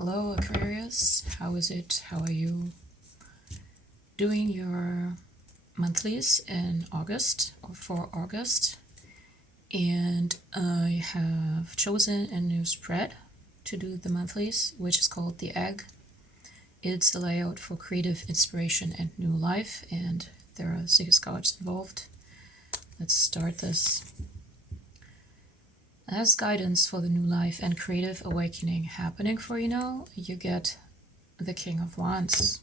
Hello, Aquarius. How is it? How are you doing your monthlies in August or for August? And I have chosen a new spread to do the monthlies, which is called The Egg. It's a layout for creative inspiration and new life, and there are 6 cards involved. Let's start this. As guidance for the new life and creative awakening happening for you now, you get the King of Wands.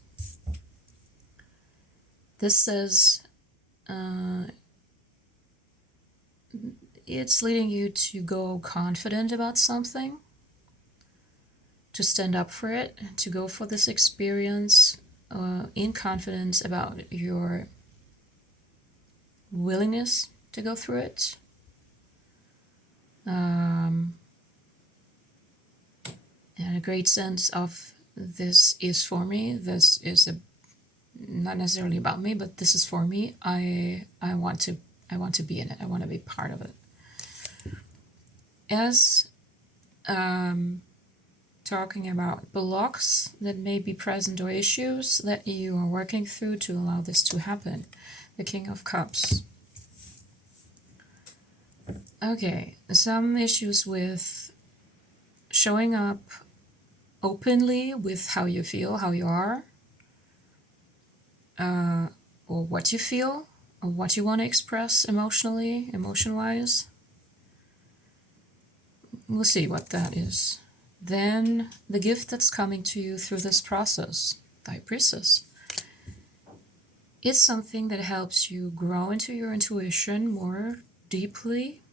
This says it's leading you to go confident about something, to stand up for it, to go for this experience in confidence about your willingness to go through it. And a great sense of this is for me. This is not necessarily about me, but this is for me. I want to be in it. I want to be part of it. As talking about blocks that may be present or issues that you are working through to allow this to happen. The King of Cups. Okay, some issues with showing up openly with how you feel, how you are, or what you feel, or what you want to express emotionally, emotion-wise. We'll see what that is. Then the gift that's coming to you through this process, the High Priestess, is something that helps you grow into your intuition more deeply,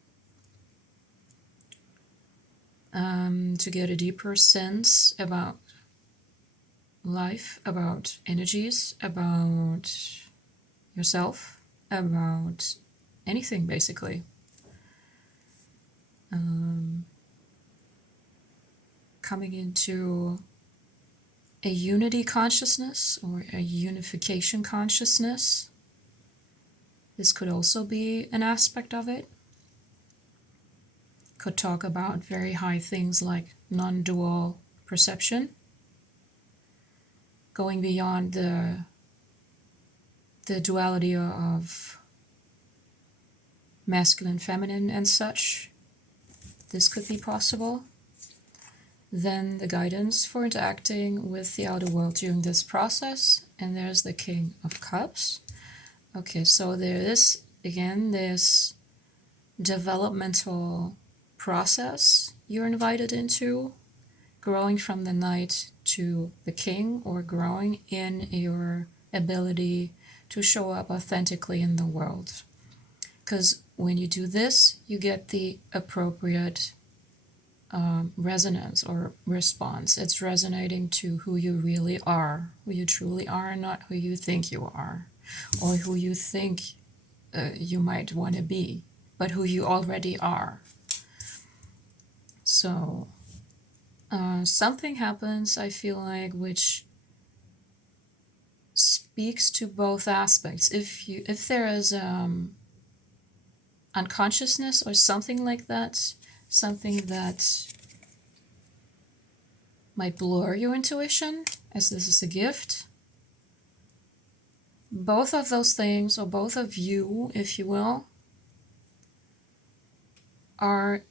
to get a deeper sense about life, about energies, about yourself, about anything basically. Coming into a unity consciousness or a unification consciousness. This could also be an aspect of it. Could talk about very high things like non-dual perception, going beyond the duality of masculine, feminine, and such. This could be possible. Then the guidance for interacting with the outer world during this process, and there's the King of Cups. Okay, so there is, again, this developmental process you're invited into, growing from the Knight to the King, or growing in your ability to show up authentically in the world. Because when you do this, you get the appropriate resonance or response. It's resonating to who you really are, who you truly are, not who you think you are, or who you think you might want to be, but who you already are. So something happens, I feel like, which speaks to both aspects. If there is unconsciousness or something like that, something that might blur your intuition, as this is a gift. Both of those things, or both of you, if you will, are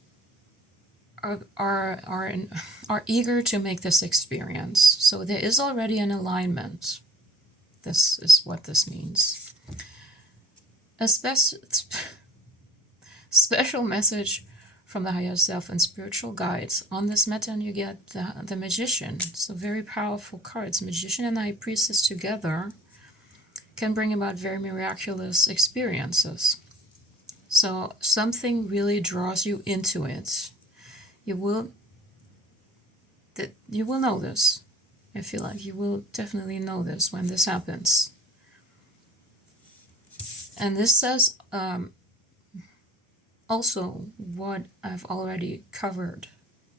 eager to make this experience. So there is already an alignment. This is what this means. A special message from the higher self and spiritual guides. On this meta, you get the Magician. So very powerful cards. Magician and High Priestess together can bring about very miraculous experiences. So something really draws you into it. You will know this. I feel like you will definitely know this when this happens. And this says also what I've already covered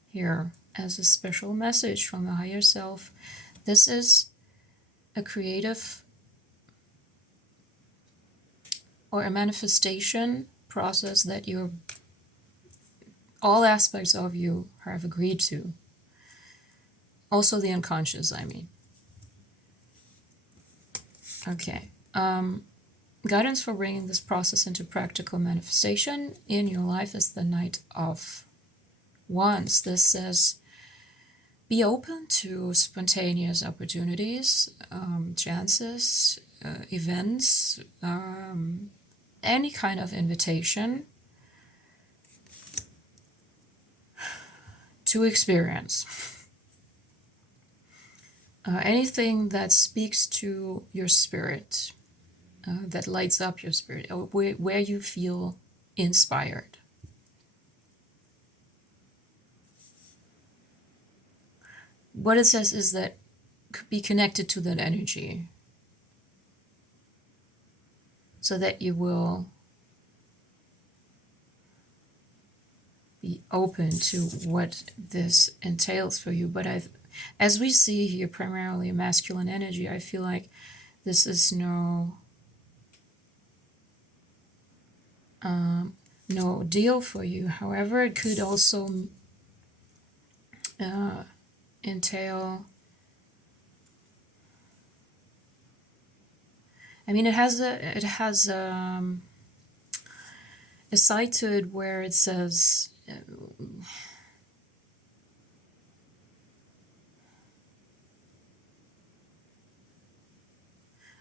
here as a special message from the higher self. This is a creative or a manifestation process that all aspects of you have agreed to. Also the unconscious, I mean. Okay. Guidance for bringing this process into practical manifestation in your life is the Knight of Wands. This says, be open to spontaneous opportunities, chances, events, any kind of invitation to experience. Anything that speaks to your spirit, that lights up your spirit, or where you feel inspired. What it says is that be connected to that energy so that you will be open to what this entails for you. But as we see here, primarily masculine energy, I feel like this is no deal for you. However, it could also entail, I mean, it has a side to it where it says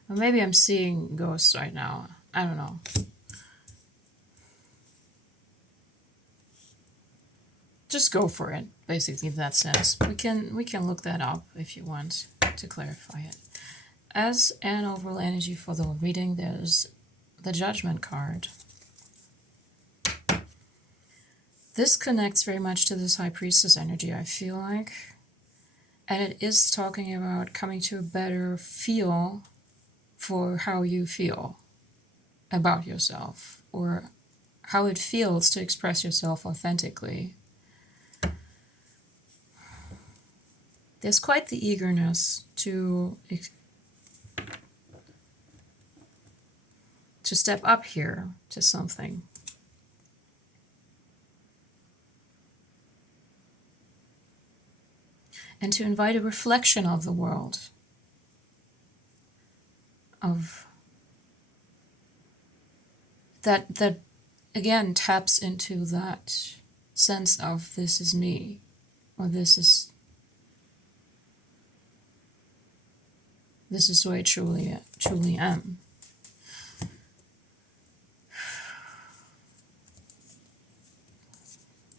or maybe I'm seeing ghosts right now. I don't know. Just go for it, basically, that sense. We can look that up if you want to clarify it. As an overall energy for the reading, there's the Judgment card. This connects very much to this High Priestess energy, I feel like. And it is talking about coming to a better feel for how you feel about yourself, or how it feels to express yourself authentically. There's quite the eagerness to step up here to something. And to invite a reflection of the world, of that again taps into that sense of this is me, or this is who I truly am.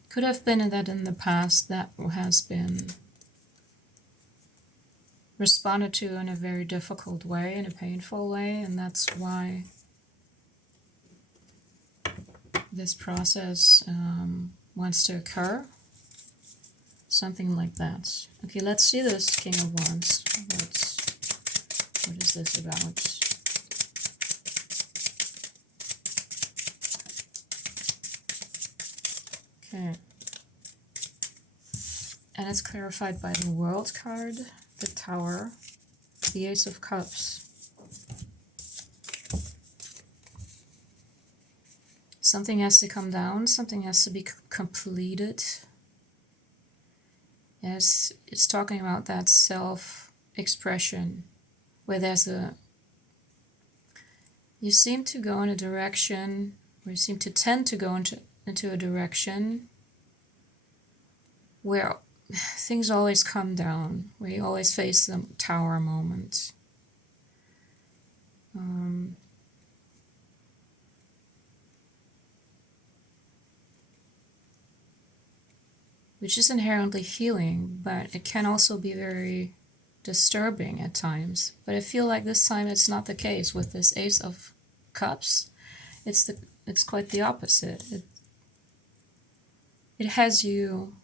Could have been that in the past that has been responded to in a very difficult way, in a painful way, and that's why this process wants to occur. Something like that. Okay, let's see this King of Wands. What is this about? Okay. And it's clarified by the World card, the Tower, the Ace of Cups. Something has to come down, something has to be completed. Yes, it's talking about that self-expression, where you seem to go in a direction, or you seem to tend to go into a direction where things always come down, where you always face the Tower moment. Which is inherently healing, but it can also be very disturbing at times. But I feel like this time it's not the case with this Ace of Cups. It's quite the opposite. It has you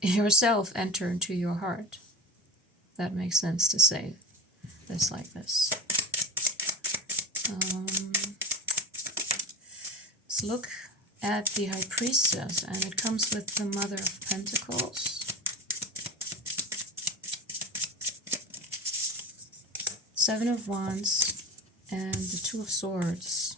yourself enter into your heart. That makes sense to say this like this. Let's look at the High Priestess, and it comes with the Mother of Pentacles, Seven of Wands, and the Two of Swords.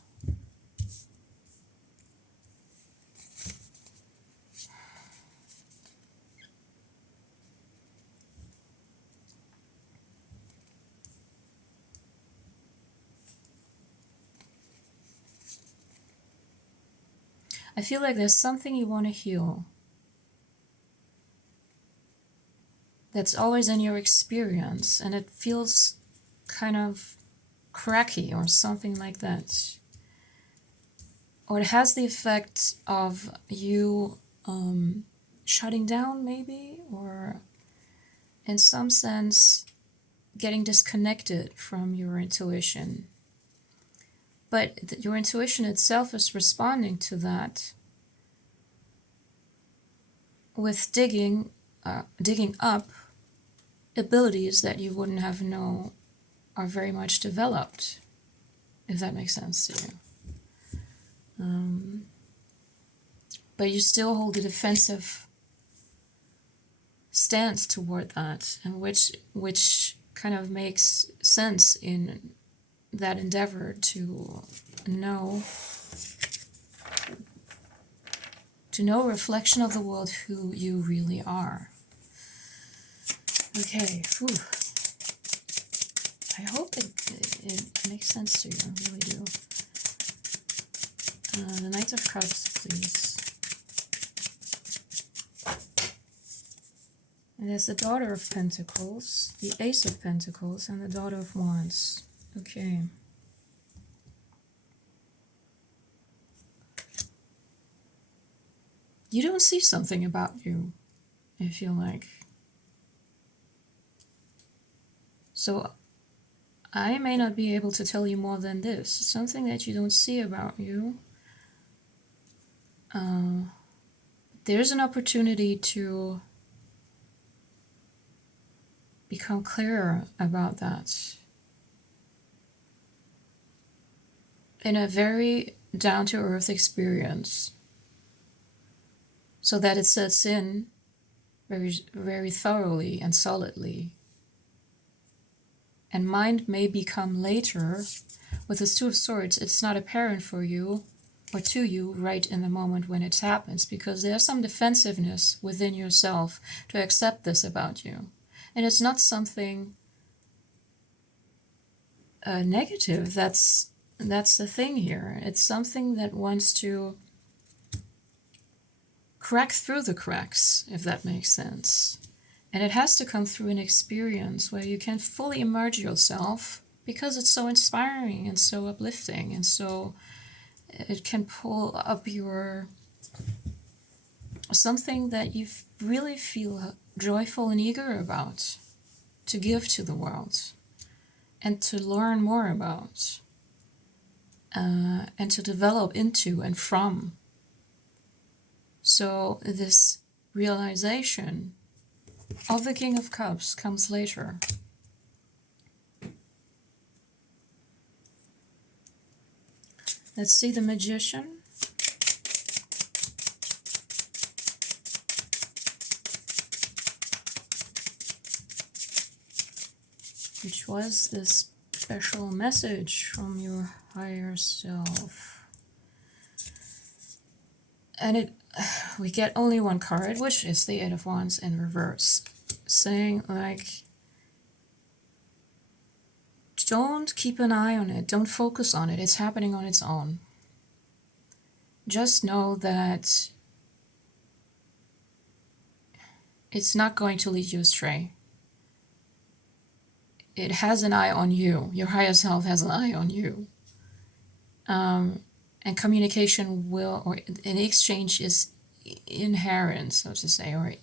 I feel like there's something you want to heal that's always in your experience, and it feels kind of cracky or something like that. Or it has the effect of you shutting down, maybe, or in some sense getting disconnected from your intuition. But your intuition itself is responding to that with digging up abilities that you wouldn't have known are very much developed, if that makes sense to you. But you still hold a defensive stance toward that, and which kind of makes sense in that endeavor to know reflection of the world who you really are. Okay, whew. I hope it makes sense to you, I really do. The Knight of Cups, please. And there's the Daughter of Pentacles, the Ace of Pentacles, and the Daughter of Wands. Okay. You don't see something about you, I feel like. So I may not be able to tell you more than this. Something that you don't see about you. There's an opportunity to become clearer about that in a very down-to-earth experience, so that it sets in very, very thoroughly and solidly. And mind may become later. With this Two of Swords, it's not apparent for you or to you right in the moment when it happens, because there's some defensiveness within yourself to accept this about you. And it's not something negative. That's the thing here. It's something that wants to crack through the cracks, if that makes sense. And it has to come through an experience where you can fully immerse yourself, because it's so inspiring and so uplifting, and so it can pull up your something that you really feel joyful and eager about to give to the world and to learn more about and to develop into and from. So this realization of the King of Cups comes later. Let's see the Magician. Which was this special message from your higher self. And we get only one card, which is the Eight of Wands in reverse, saying like, don't keep an eye on it, don't focus on it, it's happening on its own. Just know that it's not going to lead you astray. It has an eye on you. Your higher self has an eye on you. And communication will, or an exchange is inherent, so to say, or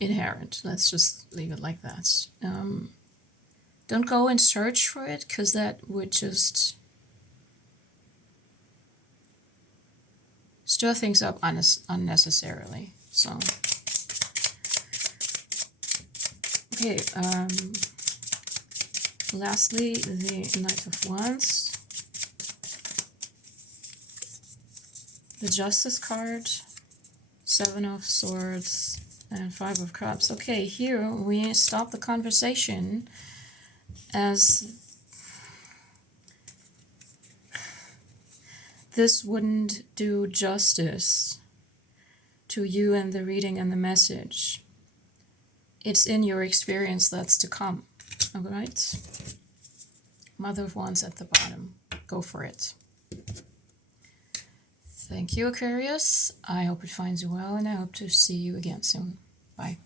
inherent. Let's just leave it like that. Don't go and search for it, because that would just stir things up unnecessarily. So, okay. Lastly, the Knight of Wands, the Justice card, Seven of Swords, and Five of Cups. Okay, here we stop the conversation as this wouldn't do justice to you and the reading and the message. It's in your experience that's to come. All right? Mother of Wands at the bottom. go for it. Thank you, Aquarius. I hope it finds you well, and I hope to see you again soon. Bye.